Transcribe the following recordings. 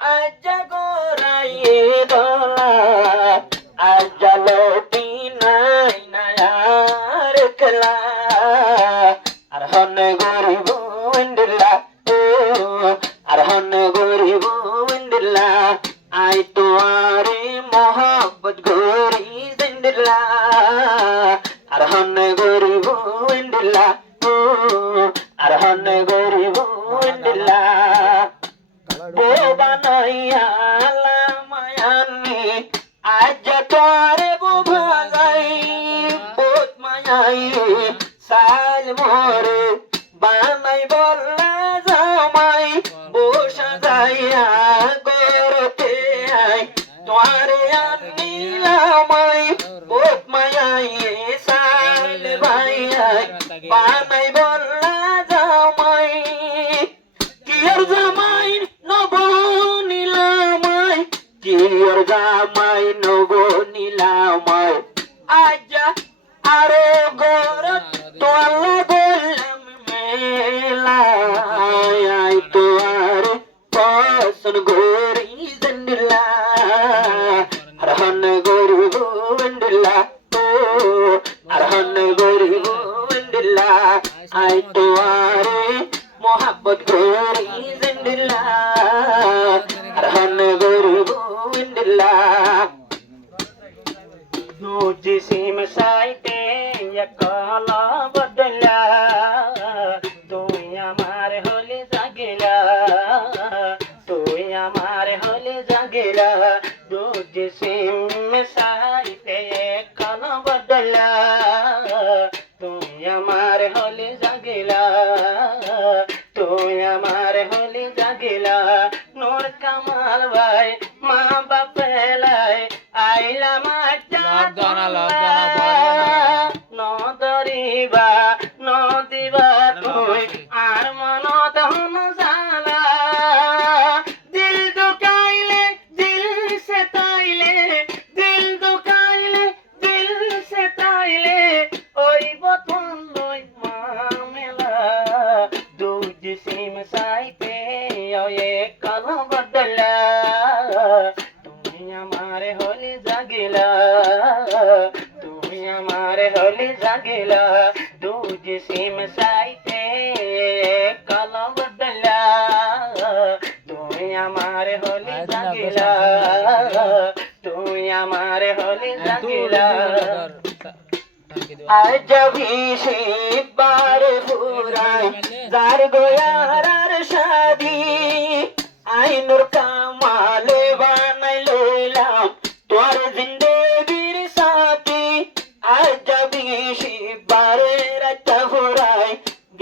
আজা গোরাইয়ে দোলা আজা লোটি নাই নায়ার খেলা আর হন গরিব ইন্দিলা ও আর হন গরিব ইন্দিলা আই তোয়ারে মোহাব্বত গরি জিন্দিলা আর হন গরিব ইন্দিলা ও আর হন গরিব ইন্দিলা বানাইয়া মায়ানি আজ তোরে বুভাগাই বহুত মায়াই সাল মোরে বানাই বললা জামাই বসা যাইয়া গরতে আই তোরে আনি আমাই বহুত মায়াই সাল ভাইয়াই বানাই বললা জামাই কিয়ার জামাই কিয়র জামাই নব নীলামাই আজা আরো গরত তোলা গোলাম মেলাই তোয়ার পসন গরি জন্ডিলা আরহন গরি গোন্ডিলা ও আরহন গরি গোন্ডিলা আই তোয়ারে মোহাব্বত গরি জন্ডিলা আরহন গরি जिसिम साइते यकाला बदला तुई हमारे होले जागेला तुई हमारे होले जागेला दो जिसिम साइते यकाला बदला तुई हमारे होले जागेला तुई हमारे होले जागेला नूर कमाल भाई माँ बाप लाई आइला माचा নদরিবা নদিবা তুই আর মন দহন জালা দিল দুকাইলে দিল সে তাইলে দিল দুকাইলে দিল সে তাইলে ওই বতন লই মামেলা দু জিসিম সাইতে ওয়ে কালা বদলা তুমি আমারে হলে জাগিলা हमारे होली जागेला दू जिसिम साइते काला बदला तुई हमारे होली जागेला तुई हमारे होली जागेला आज भी बार फुराई जार गोयार शादी आई नूर कामाले बानाई लइलाम तोर जिंदगीर साथी आज भी बारे रता फुराई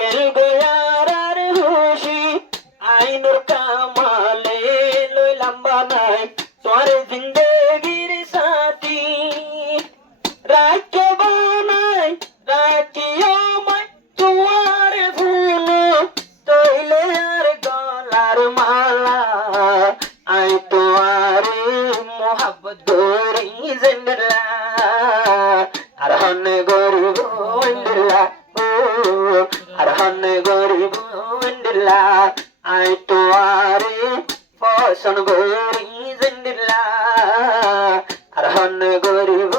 गेल गोयार होशी आई नूर कामाले लइलाम बानाई तोर जिंदगीर साथी राज्य बानाई राज्य में तुआर फूल तोइले यार गलार माला आई तुआरे मोहब्बत गोरी जिंदला अरहन गरीब इंदिला ओ अरहन गरीब इंदिला आई तुआरे फसन गोरी जिंदला अरहन गरीब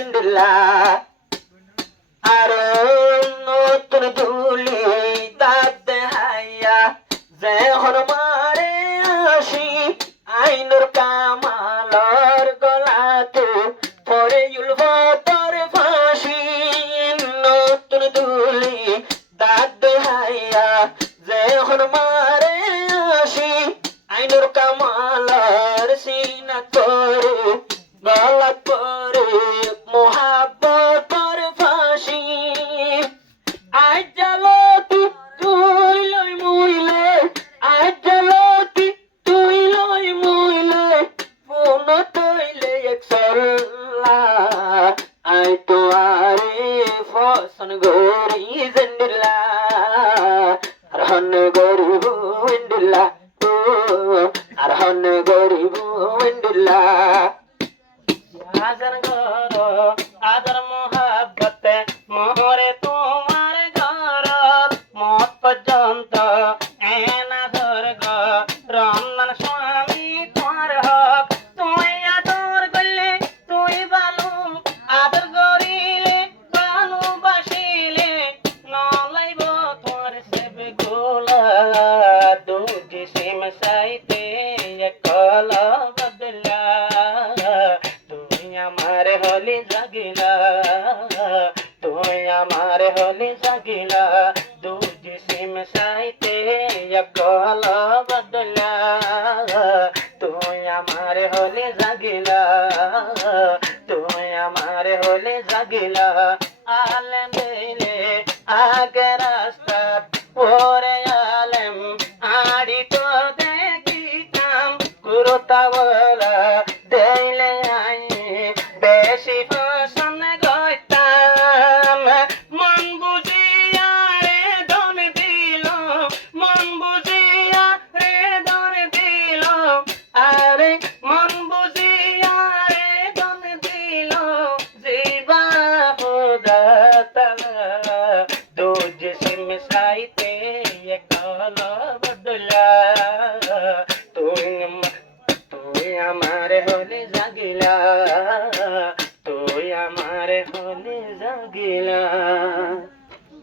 इंदिला আরো নতুন ধুলি দাঁত হাইয়া যেহন মারে আসি আইনুর কামালর গলাতে পরে উলফতর ফাঁসি নতুন ধুলি দাঁত হাইয়া যেহন মারে আসি আইনুর কামালর সিনা তোরে গলাত পরে মোহাব্বতর ফাঁসি আজ জ্বালতি তুই লই মুইলে আজ জ্বালতি তুই লই মুইলে ফোন তৈলে একসল্লা আই তো আরে ফসন গরি জন্ডিলা আরহন গরিব ইন্দিলা ও আরহন গরিব ইন্দিলা आदर करो आदर मोहब्बत मोरे तुम्हार घर मत पर्यंत एना धर रंजन स्वामी সাইতে কলা বদলা তুই আমার হলি জাগিলা তুই আমার হলি জাগিলা দু জিসিম সাইতে কলা বদলা তুই আমার হলি জাগিলা তুই আমার হলি জাগিলা আলেম দিলে আগে রাস্তা ওরে আলেম আড়ি তো দেখিতাম গুরুতাওয়ালা দেইলে আই বেশি পছন্দ গইতাম মন বুঝিয়া রে ধন দিল মন বুঝিয়া রে ধন দিল আরে মন বুঝিয়া রে ধন দিল জীবা খুদাতা দু জিসিম সাইতে কলা বদলা তুই আমার হলি জাগিলা তুই আমার হলি জাগিলা